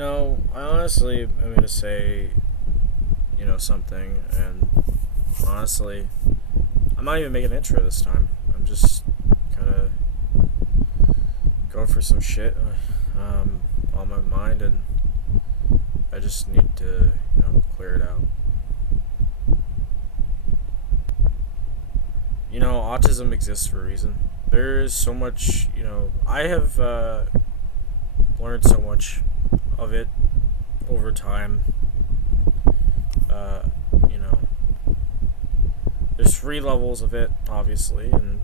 I honestly am going to say, something, and honestly, I'm not even making an intro this time. I'm just kind of going for some shit on my mind, and I just need to, clear it out. Autism exists for a reason. There is so much, I have learned so much of it over time. Uh, you know, there's 3 levels of it, obviously, and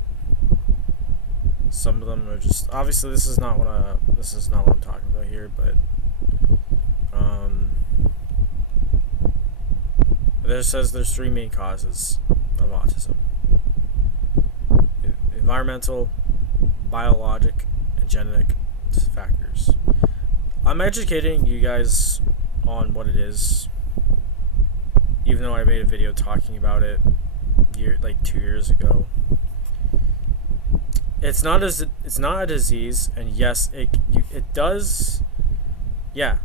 some of them are just obviously this is not what I'm talking about here, but um, there says there's 3 main causes of autism: environmental, biologic, and genetic factors. I'm educating you guys on what it is, even though I made a video talking about it 2 years ago. It's not a disease, and yes, it does. Yeah.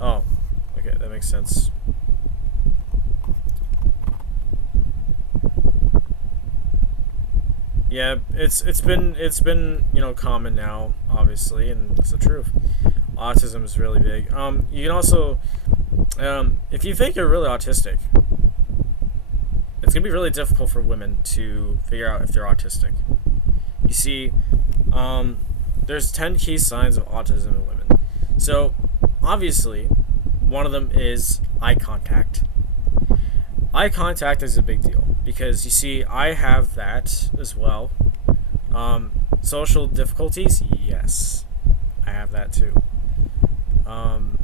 Oh, okay, that makes sense. Yeah, it's been common now, obviously, and it's the truth. Autism is really big. You can also, if you think you're really autistic, it's gonna be really difficult for women to figure out if they're autistic. You see, um, there's 10 key signs of autism in women. So, obviously, one of them is eye contact. Eye contact is a big deal because you see, I have that as well. Social difficulties, yes, I have that too. Um,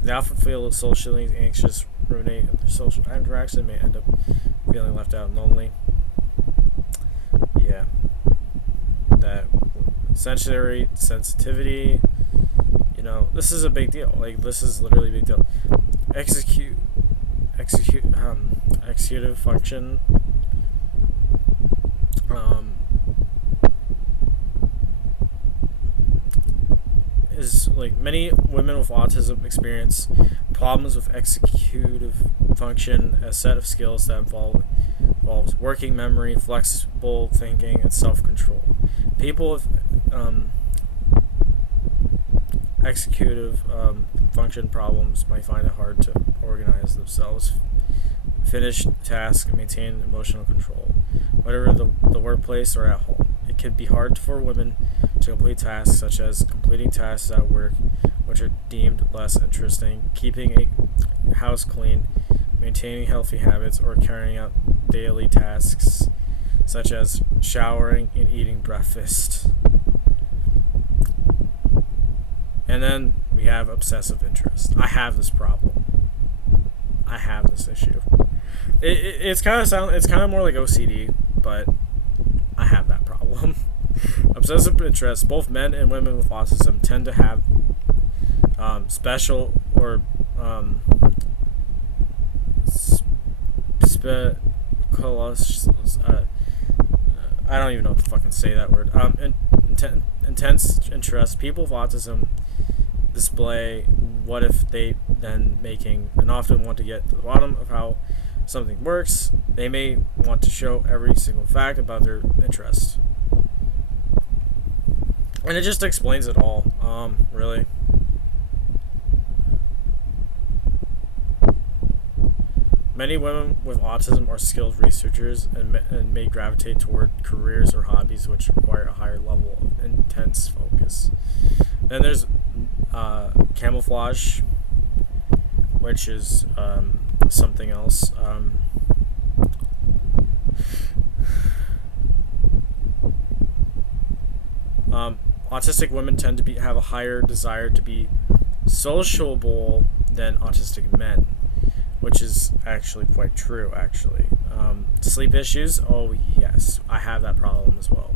they often feel socially anxious, ruminate their social interaction, may end up feeling left out and lonely. Yeah, that sensory sensitivity. This is a big deal. Like, this is literally a big deal. Execute, executive function. Um, is like many women with autism experience problems with executive function, a set of skills that involves working memory, flexible thinking, and self-control. People with executive function problems might find it hard to organize themselves, finish tasks, and maintain emotional control, whether the workplace or at home. It can be hard for women to complete tasks such as completing tasks at work, which are deemed less interesting, keeping a house clean, maintaining healthy habits, or carrying out daily tasks such as showering and eating breakfast. And then we have obsessive interest. I have this problem. I have this issue. It's kind of more like OCD, but I have that problem. Obsessive interest. Both men and women with autism tend to have special or spe- uh, I don't even know what to fucking say that word. Intense interest. People with autism display what if they then making and often want to get to the bottom of how something works. They may want to show every single fact about their interest. And it just explains it all, really. Many women with autism are skilled researchers and may gravitate toward careers or hobbies which require a higher level of intense focus. Then there's camouflage, which is something else. Autistic women tend to have a higher desire to be sociable than autistic men, which is actually quite true, actually. Sleep issues, oh yes, I have that problem as well.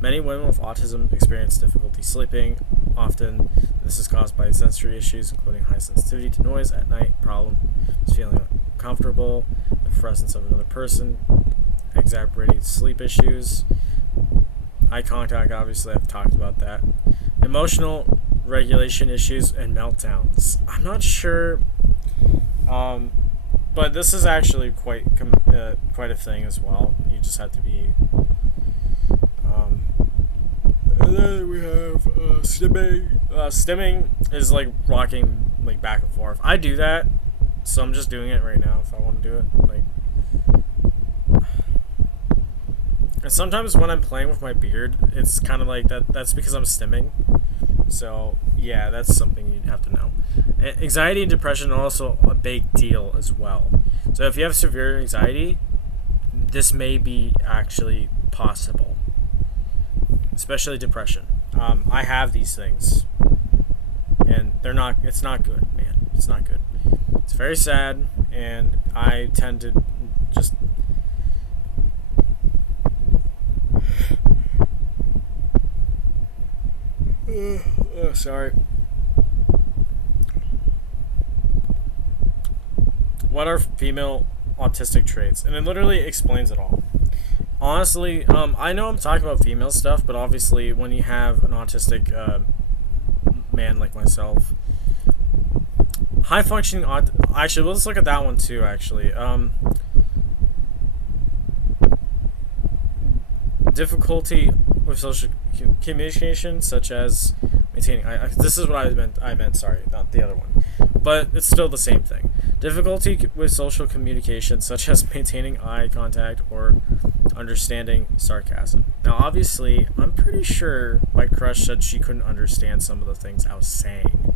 Many women with autism experience difficulty sleeping. Often, this is caused by sensory issues, including high sensitivity to noise at night, problems feeling uncomfortable, the presence of another person, exacerbating sleep issues. Eye contact, obviously, I've talked about that. Emotional regulation issues and meltdowns. I'm not sure, um, but this is actually quite a thing as well. You just have to be. Um, and then we have stimming. Stimming is like rocking like back and forth. I do that, so I'm just doing it right now if I want to do it. And sometimes when I'm playing with my beard, it's kind of like that. That's because I'm stimming. So yeah, that's something you have to know. Anxiety and depression are also a big deal as well. So if you have severe anxiety, this may be actually possible, especially depression. I have these things, and they're not. It's not good, man. It's not good. It's very sad, and I tend to just. Sorry. What are female autistic traits? And it literally explains it all. Honestly, I know I'm talking about female stuff, but obviously, when you have an autistic man like myself, high functioning actually, let's look at that one too. Actually, difficulty with social communication, such as maintaining. This is what I meant. Sorry, not the other one, but it's still the same thing. Difficulty with social communication, such as maintaining eye contact or understanding sarcasm. Now, obviously, I'm pretty sure my crush said she couldn't understand some of the things I was saying,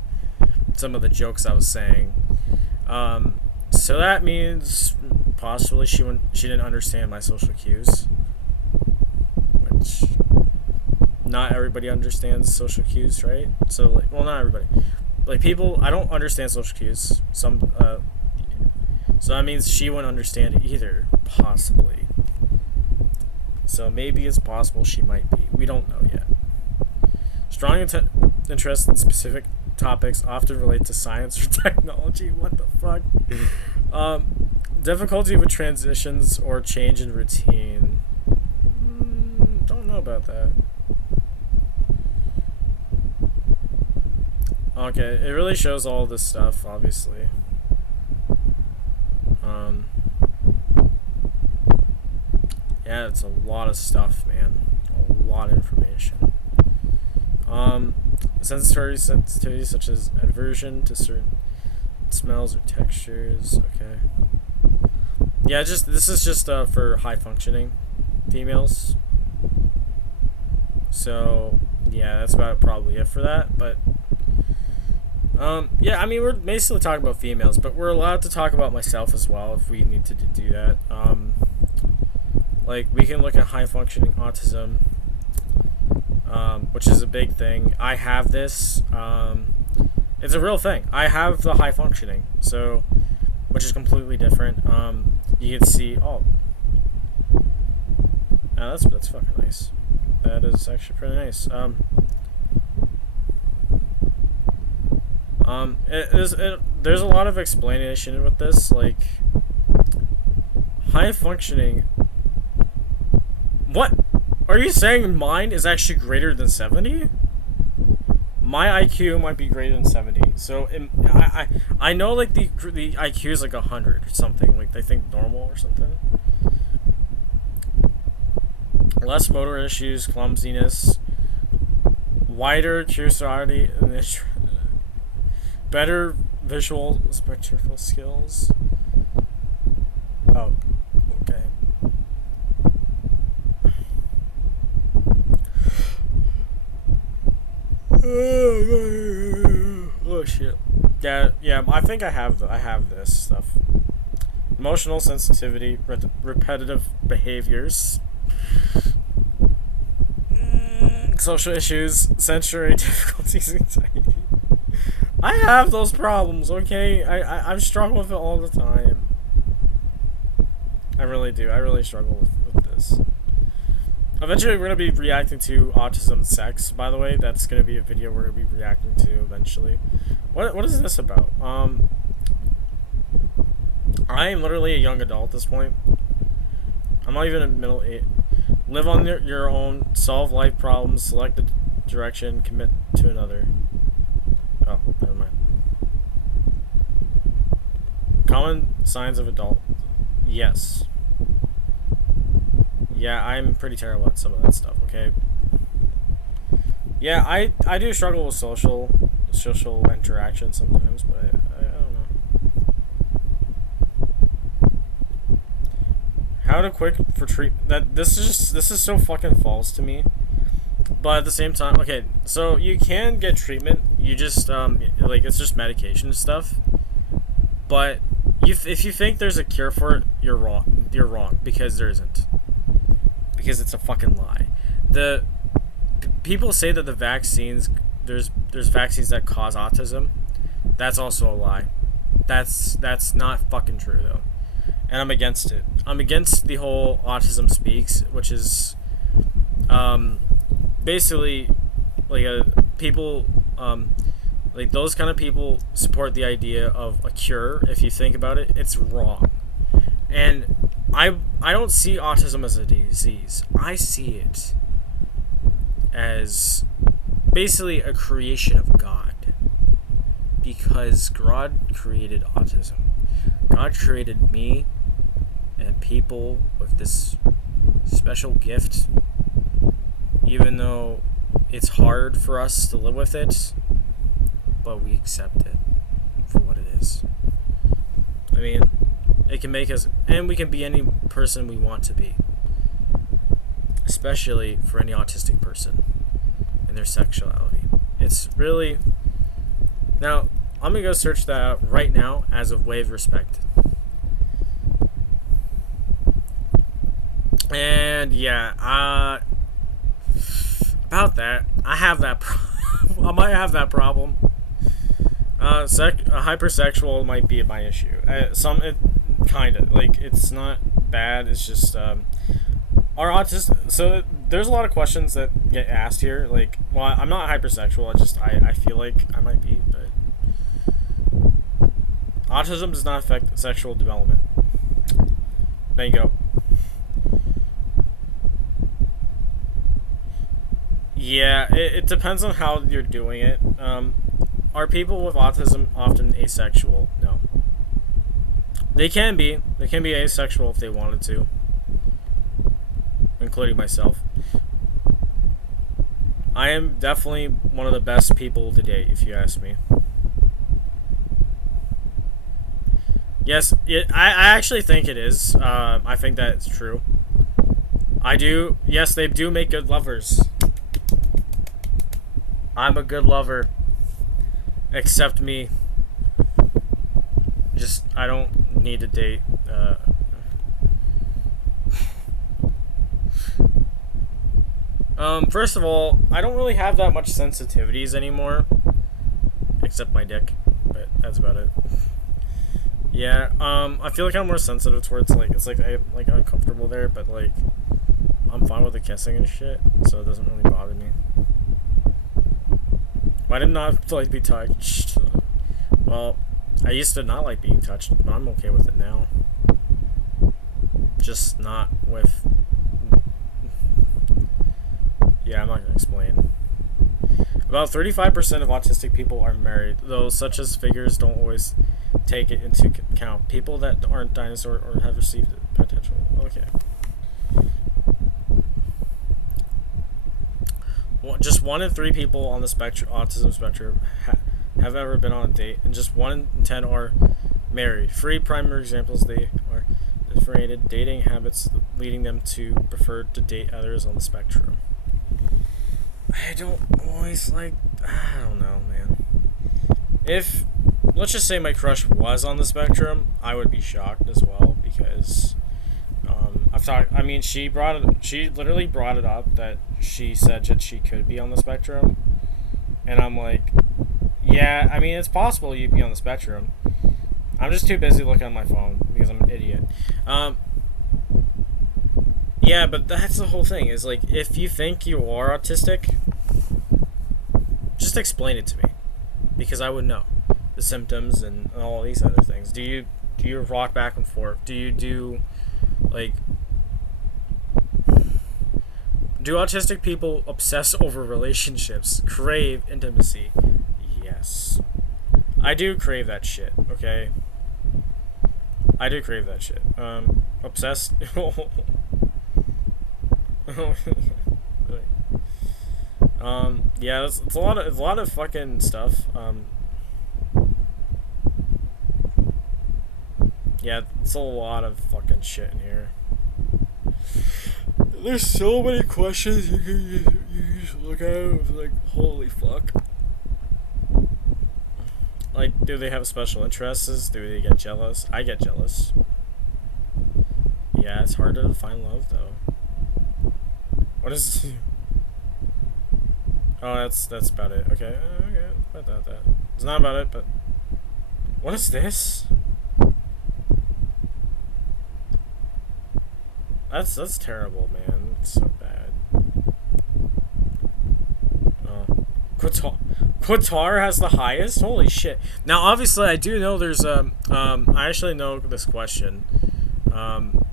some of the jokes I was saying. So that means possibly she didn't understand my social cues, which not everybody understands social cues, right? So like, well, not everybody. Like people, I don't understand social cues. So that means she wouldn't understand it either, possibly. So maybe it's possible she might be. We don't know yet. Strong interest in specific topics often relate to science or technology. What the fuck? Difficulty with transitions or change in routine. Don't know about that. Okay, it really shows all this stuff, obviously. Yeah, it's a lot of stuff, man. A lot of information. Sensory sensitivity such as aversion to certain smells or textures. Okay. Yeah, this is just for high functioning females. So yeah, that's about probably it for that. But yeah, I mean we're basically talking about females, but we're allowed to talk about myself as well if we need to do that. Like we can look at high functioning autism, which is a big thing. I have this. It's a real thing. I have the high functioning, so which is completely different. You can see. Oh, that's fucking nice. That is actually pretty nice. There's a lot of explanation with this, like high functioning. What? Are you saying mine is actually greater than 70? My IQ might be greater than 70. So I know like the IQ is like 100 or something. Like they think normal or something. Less motor issues, clumsiness, wider curiosity, and better visual spectral skills. Oh, okay. Oh shit. Yeah. I think I have this stuff. Emotional sensitivity, repetitive behaviors, social issues, sensory difficulties, anxiety. I have those problems. Okay, I struggle with it all the time. I really do. I really struggle with this. Eventually, we're going to be reacting to autism and sex, by the way. That's going to be a video we're going to be reacting to eventually. What is this about? I am literally a young adult at this point. I'm not even a middle age. Live on your own, solve life problems, select a direction, commit to another. Oh, never mind. Common signs of adult. Yes. Yeah, I'm pretty terrible at some of that stuff, okay? Yeah, I do struggle with social interaction sometimes, but I don't know. How to quick for treatment. This is so fucking false to me. But at the same time, okay, so you can get treatment. You just like it's just medication and stuff. But if you think there's a cure for it, you're wrong. You're wrong because there isn't. Because it's a fucking lie. The people say that the vaccines there's vaccines that cause autism. That's also a lie. That's not fucking true though. And I'm against it. I'm against the whole autism speaks, which is basically like people like those kind of people support the idea of a cure. If you think about it, it's wrong. And I don't see autism as a disease. I see it as basically a creation of God. Because God created autism. God created me and people with this special gift, even though it's hard for us to live with it, but we accept it for what it is. I mean, it can make us, and we can be any person we want to be, especially for any autistic person and their sexuality. It's really, now I'm gonna go search that out right now as a way of respect. And yeah, about that, I have that. I might have that problem. Hypersexual might be my issue. Kind of like it's not bad. It's just our autism. So there's a lot of questions that get asked here. Like, well, I'm not hypersexual. I feel like I might be, but autism does not affect sexual development. Bingo. Yeah, it depends on how you're doing it. Are people with autism often asexual? No. They can be. They can be asexual if they wanted to, including myself. I am definitely one of the best people to date, if you ask me. Yes, I actually think it is. I think that it's true. I do. Yes, they do make good lovers. I'm a good lover. Accept me. Just, I don't need to date. First of all, I don't really have that much sensitivities anymore. Except my dick. But that's about it. Yeah, I feel like I'm more sensitive towards, like, it's like I'm, like, uncomfortable there, but, like, I'm fine with the kissing and shit, so it doesn't really bother me. Why did not like be touched? Well, I used to not like being touched, but I'm okay with it now. Just not with. Yeah, I'm not gonna explain. About 35% of autistic people are married, though such as figures don't always take it into account. People that aren't dinosaur or have received potential. Okay. Just 1 in 3 people on the autism spectrum have ever been on a date, and just 1 in 10 are married. 3 primary examples: they are differentiated dating habits, leading them to prefer to date others on the spectrum. I don't always like. I don't know, man. If let's just say my crush was on the spectrum, I would be shocked as well because. I've talked. I mean, she literally brought it up that she said that she could be on the spectrum, and I'm like, yeah. I mean, it's possible you'd be on the spectrum. I'm just too busy looking at my phone because I'm an idiot. Yeah, but that's the whole thing. Is like, if you think you are autistic, just explain it to me, because I would know the symptoms and all these other things. Do you rock back and forth? Do you do like Do autistic people obsess over relationships? Crave intimacy? Yes. I do crave that shit, okay? I do crave that shit. Obsessed? Yeah, it's a lot of fucking stuff. Yeah, it's a lot of fucking shit in here. There's so many questions you just look at it, like, holy fuck. Like, do they have special interests? Do they get jealous? I get jealous. Yeah, it's harder to find love, though. What is... Oh, that's about it. Okay, okay, about that. It's not about it, but... What is this? That's terrible, man. It's so bad. Oh. Qatar has the highest? Holy shit. Now, obviously, I do know there's, I actually know this question. I'm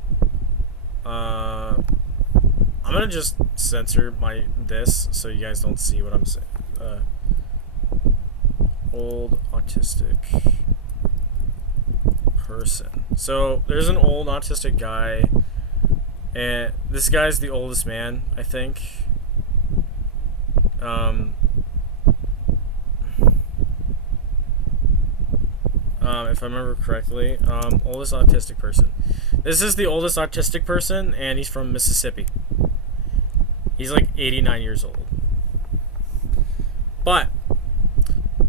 gonna just censor this so you guys don't see what I'm saying. Old autistic person. So, there's an old autistic guy, and this guy's the oldest man, I think. If I remember correctly, oldest autistic person. This is the oldest autistic person, and he's from Mississippi. He's like 89 years old. But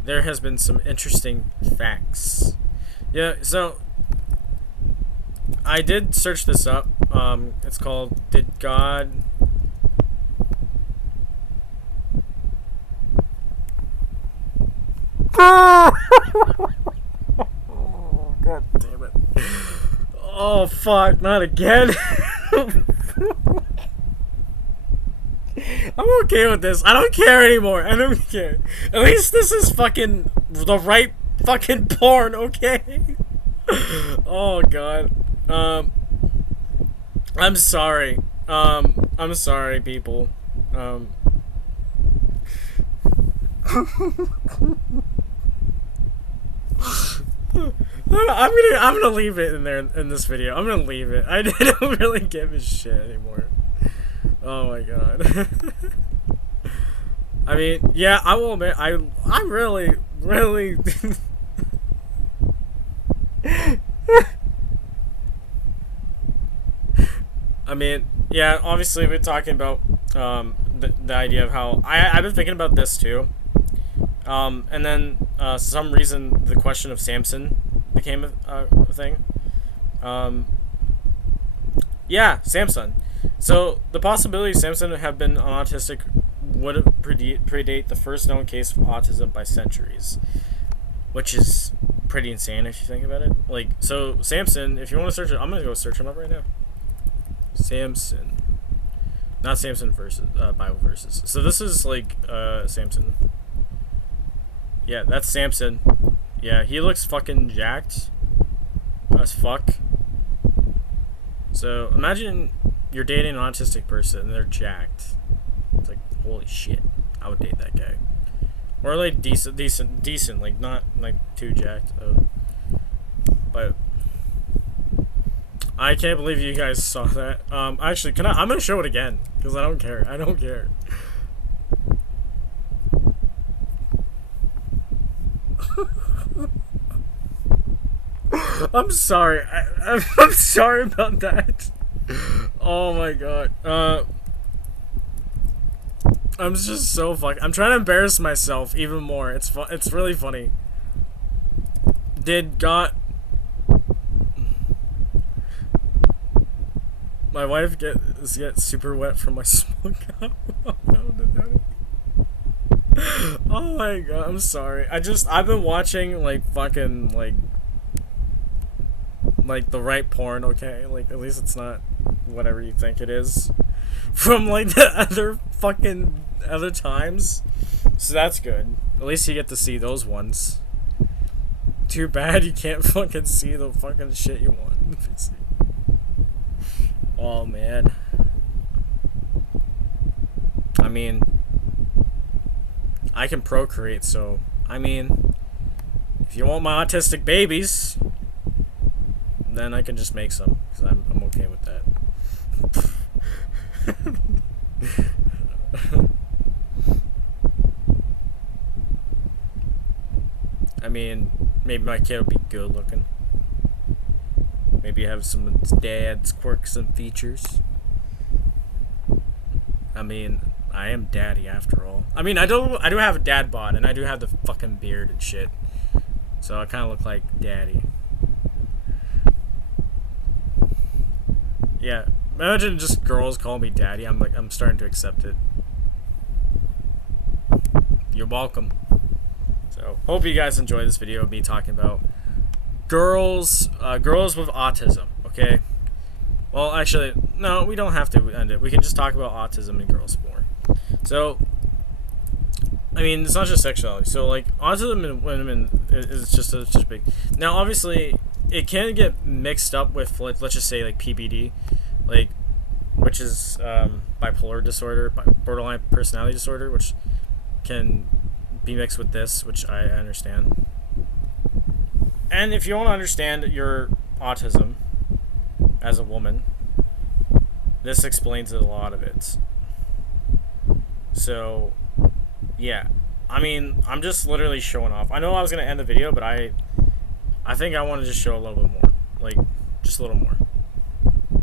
there has been some interesting facts. Yeah, so I did search this up. It's called Did God... Oh, God damn it. Oh, fuck, not again. I'm okay with this. I don't care anymore. I don't care. At least this is fucking the right fucking porn, okay? Oh, God. I'm sorry. I'm sorry, people. I'm gonna leave it in there in this video. I'm gonna leave it. I don't really give a shit anymore. Oh my god. I mean, yeah, I will admit, I really I mean, yeah, obviously we're talking about the idea of how I've been thinking about this too. And then some reason the question of Samson became a thing. Yeah, Samson. So the possibility Samson have been autistic would predate the first known case of autism by centuries, which is pretty insane if you think about it. Like, so Samson, if you want to search it, I'm gonna go search him up right now. Samson, not Samson versus Bible verses. So this is like Samson. Yeah, that's Samson. Yeah, he looks fucking jacked as fuck. So imagine you're dating an autistic person and they're jacked. It's like, holy shit, I would date that guy. Or like decent, like not like too jacked. But I can't believe you guys saw that. Actually, I'm gonna show it again because I don't care. I don't care. I'm sorry. I'm sorry about that. Oh my god. I'm just so fucking... I'm trying to embarrass myself even more. It's really funny. Did God... My wife get super wet from my smoke. Oh my god, I'm sorry. I've been watching like fucking like the right porn, okay? Like at least it's not whatever you think it is from like the other times. So that's good. At least you get to see those ones. Too bad you can't fucking see the fucking shit you want. Oh man. mean, I can procreate, so I mean, if you want my autistic babies, then I can just make some, because I'm okay with that. I mean, maybe my kid will be good looking. Maybe have some of his dad's quirks and features. I mean, I am daddy after all. I mean, I do have a dad bod, and I do have the fucking beard and shit. So I kind of look like daddy. Yeah, imagine just girls call me daddy. I'm starting to accept it. You're welcome. So hope you guys enjoy this video of me talking about girls with autism. Okay. Well, actually, no, we don't have to end it. We can just talk about autism and girls more. So, I mean, it's not just sexuality. So, like, autism in women is just big. Now, obviously, it can get mixed up with, like, let's just say, like, PBD, like, which is bipolar disorder, borderline personality disorder, which can be mixed with this, which I understand. And if you want to understand your autism as a woman, this explains a lot of it. So, yeah. I mean, I'm just literally showing off. I know I was going to end the video, but I think I want to just show a little bit more. Like, just a little more.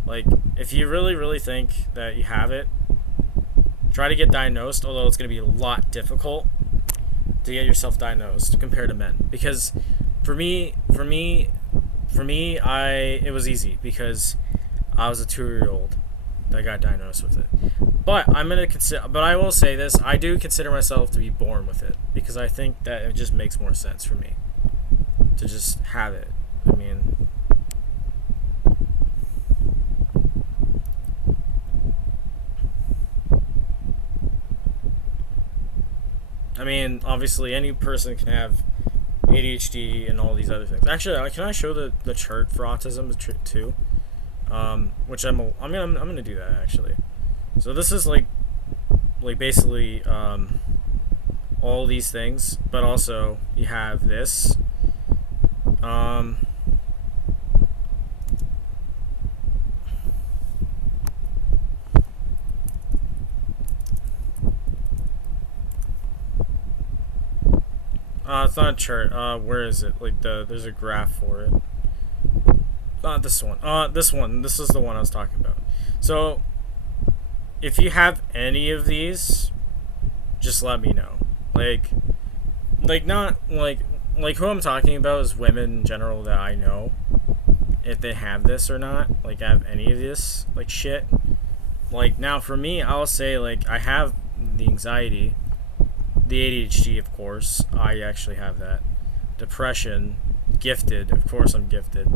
Like, if you really, really think that you have it, try to get diagnosed, although it's going to be a lot difficult to get yourself diagnosed compared to men. Because for me, it was easy because I was a 2-year-old that got diagnosed with it. But but I will say this: I do consider myself to be born with it because I think that it just makes more sense for me to just have it. I mean, obviously, any person can have ADHD and all these other things. Actually, can I show the chart for autism too? Which I'm gonna do that actually. So this is like basically all these things, but also you have this. It's not a chart. Where is it? Like there's a graph for it. Not this one. This one. This is the one I was talking about. So, if you have any of these, just let me know. Not who I'm talking about is women in general that I know. If they have this or not, like have any of this, like shit. Like now for me, I'll say like I have the anxiety. The ADHD, of course, I actually have that. Depression, gifted, of course I'm gifted.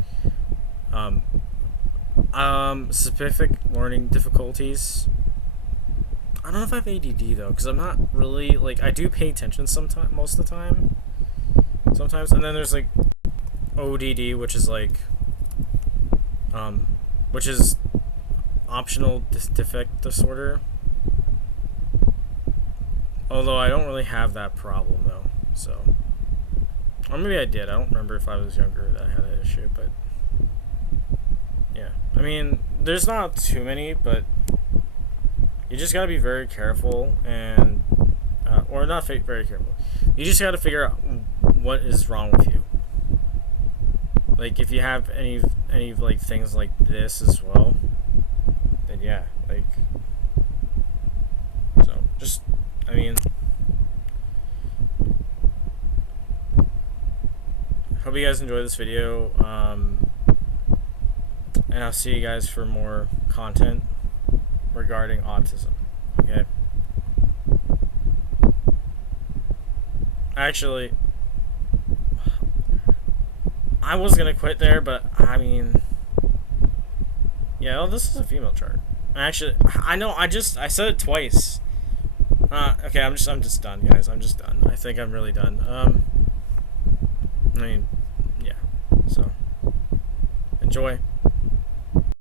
Specific learning difficulties. I don't know if I have ADD though, because I'm not really, like, I do pay attention sometimes, most of the time. Sometimes, and then there's like ODD, which is like, which is optional defect disorder. Although I don't really have that problem though, so. Or maybe I did. I don't remember if I was younger that I had that issue, but yeah. I mean, there's not too many, but you just gotta be very careful and, or not very careful. You just gotta figure out what is wrong with you. Like if you have any like things like this as well, then yeah, like. So just. I mean, hope you guys enjoy this video, and I'll see you guys for more content regarding autism, okay? Actually, I was gonna quit there, but I mean, yeah, well, this is a female chart. Actually, I know, I said it twice. Okay, I'm just done, guys. I'm just done. I think I'm really done. I mean, yeah. So, enjoy.